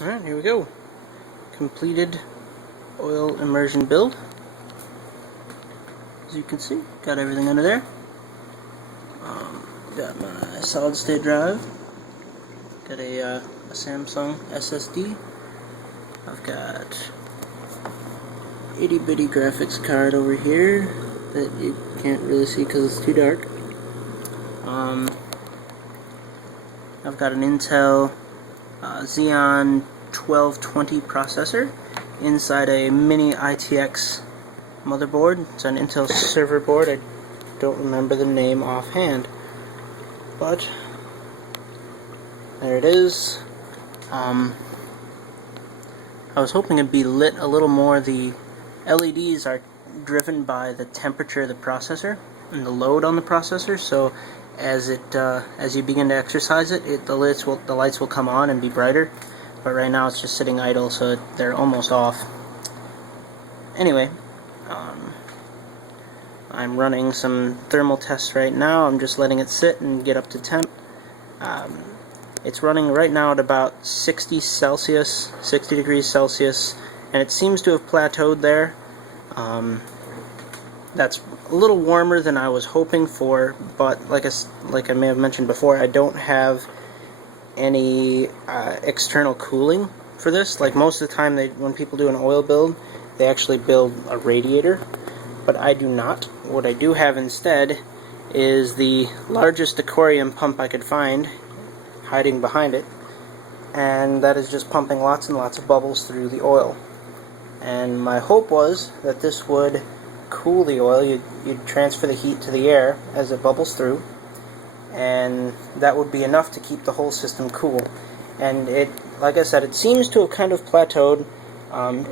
Alright, here we go. Completed oil immersion build. As you can see, got everything under there. Got my solid state drive. Got a Samsung SSD. I've got itty bitty graphics card over here that you can't really see because it's too dark. I've got an Intel Xeon 1220 processor inside a mini ITX motherboard. It's an Intel server board. I don't remember the name offhand, but there it is. I was hoping it'd be lit a little more. The LEDs are driven by the temperature of the processor and the load on the processor, so as you begin to exercise it, the lights will come on and be brighter. But right now it's just sitting idle, so they're almost off. Anyway, I'm running some thermal tests right now. I'm just letting it sit and get up to temp. It's running right now at about 60 degrees Celsius, and it seems to have plateaued there. That's a little warmer than I was hoping for, but like I may have mentioned before, I don't have any external cooling for this. Like most of the time, when people do an oil build, they actually build a radiator, but I do not. What I do have instead is the largest aquarium pump I could find, hiding behind it, and that is just pumping lots and lots of bubbles through the oil. And my hope was that this would cool the oil. You'd transfer the heat to the air as it bubbles through, and that would be enough to keep the whole system cool. And it, like I said, it seems to have kind of plateaued.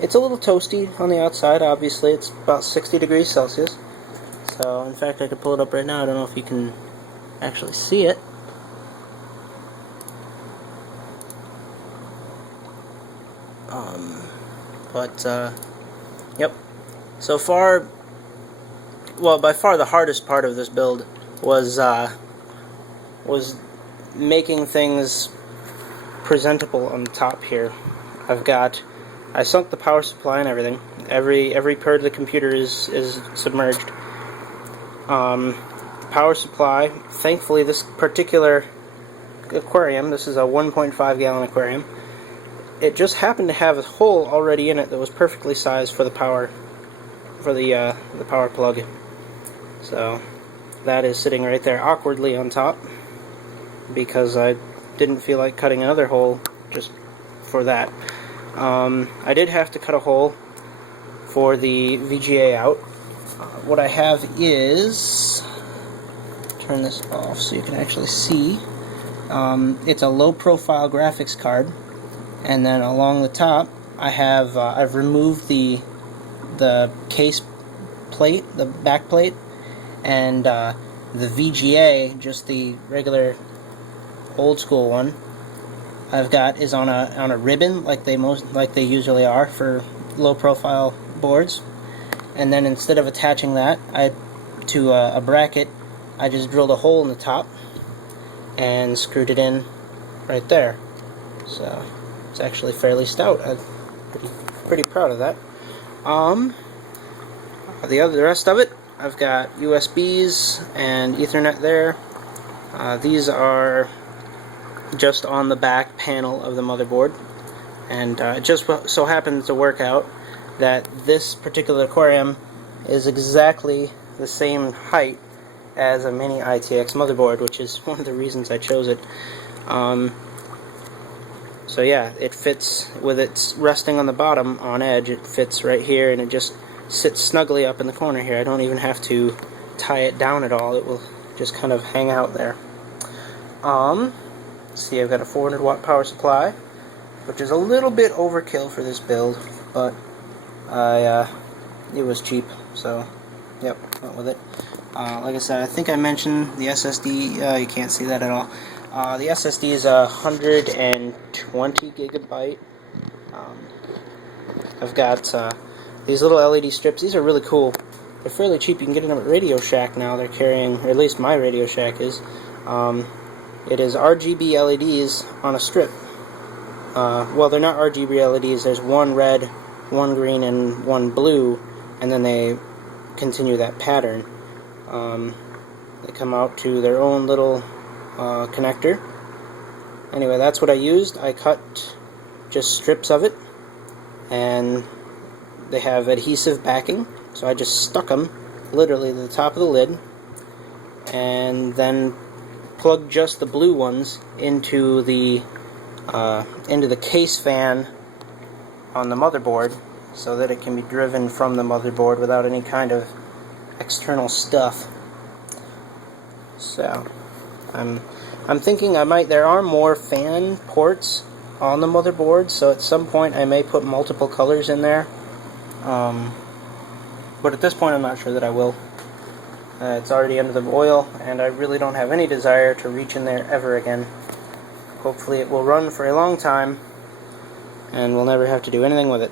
It's a little toasty on the outside, obviously. It's about 60 degrees Celsius. So, in fact, I could pull it up right now. I don't know if you can actually see it. Yep. So far, well, by far the hardest part of this build was making things presentable on the top here. I sunk the power supply and everything. Every part of the computer is submerged. Power supply, thankfully this particular aquarium, this is a 1.5 gallon aquarium, it just happened to have a hole already in it that was perfectly sized for the power plug. So that is sitting right there awkwardly on top because I didn't feel like cutting another hole just for that. I did have to cut a hole for the VGA out. What I have is, turn this off so you can actually see, it's a low profile graphics card, and then along the top I have I've removed the case plate, the back plate, and the VGA, just the regular old school one, I've got is on a ribbon like they usually are for low profile boards. And then instead of attaching that to a bracket, I just drilled a hole in the top and screwed it in right there. So it's actually fairly stout. I'm pretty proud of that. The rest of it, I've got USBs and Ethernet there. These are just on the back panel of the motherboard, and it just so happens to work out that this particular aquarium is exactly the same height as a mini ITX motherboard, which is one of the reasons I chose it. So yeah, it fits with its resting on the bottom on edge. It fits right here, and it just sits snugly up in the corner here. I don't even have to tie it down at all. It will just kind of hang out there. See, I've got a 400 watt power supply, which is a little bit overkill for this build, but it was cheap, so yep, went with it. Like I said, I think I mentioned the SSD. You can't see that at all. The SSD is 120 gigabyte. I've got these little LED strips. These are really cool. They're fairly cheap. You can get them at Radio Shack now. They're carrying, or at least my Radio Shack is. It is RGB LEDs on a strip. well, they're not RGB LEDs. There's one red, one green, and one blue, and then they continue that pattern. They come out to their own little connector. Anyway, that's what I used. I cut just strips of it, and they have adhesive backing, so I just stuck them literally to the top of the lid, and then plugged just the blue ones into the case fan on the motherboard, so that it can be driven from the motherboard without any kind of external stuff. So I'm thinking I might. There are more fan ports on the motherboard, so at some point I may put multiple colors in there. But at this point I'm not sure that I will. It's already under the oil, and I really don't have any desire to reach in there ever again. Hopefully it will run for a long time, and we'll never have to do anything with it.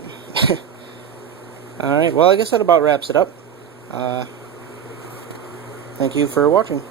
Alright, well, I guess that about wraps it up. Thank you for watching.